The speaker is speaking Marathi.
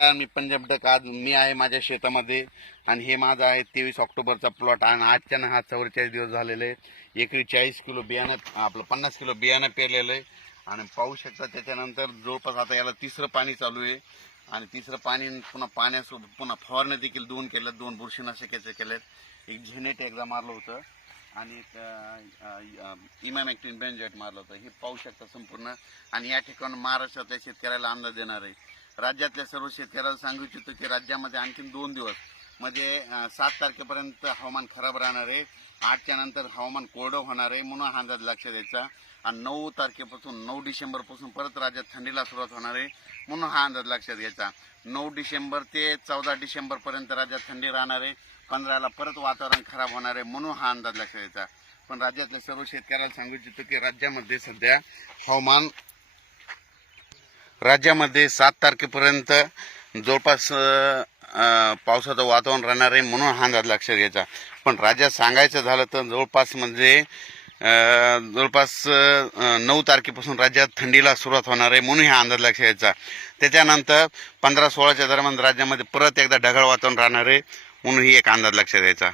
मी पंजाब डक आज मी आहे माझ्या शेतामध्ये आणि हे माझा आहे तेवीस ऑक्टोबरचा प्लॉट आणि आजच्या ना हा चौवेचाळीस दिवस झालेले आहे चाळीस किलो बियाणं आपलं पन्नास किलो बियाणं पेरलेलं आहे आणि पाहू शकता त्याच्यानंतर जवळपास आता याला तिसरं पाणी चालू आहे आणि तिसरं पाणी पुन्हा पाण्यासोबत पुन्हा फवारणं देखील दोन केल्यात दोन बुरशीनाशकाचे केल्यात एक झेनेट एकदा मारलं होतं आणि एक इमॅमॅक्टिन बेंजेट मारलं होतं हे पाहू शकता संपूर्ण आणि या ठिकाणी महाराष्ट्रातल्या शेतकऱ्याला अंदाज देणार आहे राज्यातल्या सर्व शेतकऱ्याला सांगू इच्छितो की राज्यामध्ये आणखीन दोन दिवस म्हणजे सात तारखेपर्यंत हवामान खराब राहणार आहे आठच्या नंतर हवामान कोरडं होणार आहे म्हणून हा अंदाज लक्षात द्यायचा आणि नऊ तारखेपासून नऊ डिसेंबरपासून परत राज्यात थंडीला सुरुवात होणार आहे म्हणून हा अंदाज लक्षात घ्यायचा नऊ डिसेंबर ते चौदा डिसेंबरपर्यंत राज्यात थंडी राहणार आहे पंधराला परत वातावरण खराब होणार आहे म्हणून हा अंदाज लक्षात द्यायचा पण राज्यातल्या सर्व शेतकऱ्याला सांगू इच्छितो की राज्यामध्ये सध्या हवामान राज्यामध्ये सात तारखेपर्यंत जवळपास पावसाचं वातावरण राहणार आहे म्हणून हा अंदाज लक्षात घ्यायचा पण राज्यात सांगायचं झालं तर जवळपास म्हणजे जवळपास नऊ तारखेपासून राज्यात थंडीला सुरुवात होणार आहे म्हणून हा अंदाज लक्षात घ्यायचा त्याच्यानंतर पंधरा सोळाच्या दरम्यान राज्यामध्ये परत एकदा ढगाळ वातावरण राहणार आहे म्हणून ही एक अंदाज लक्षात घ्यायचा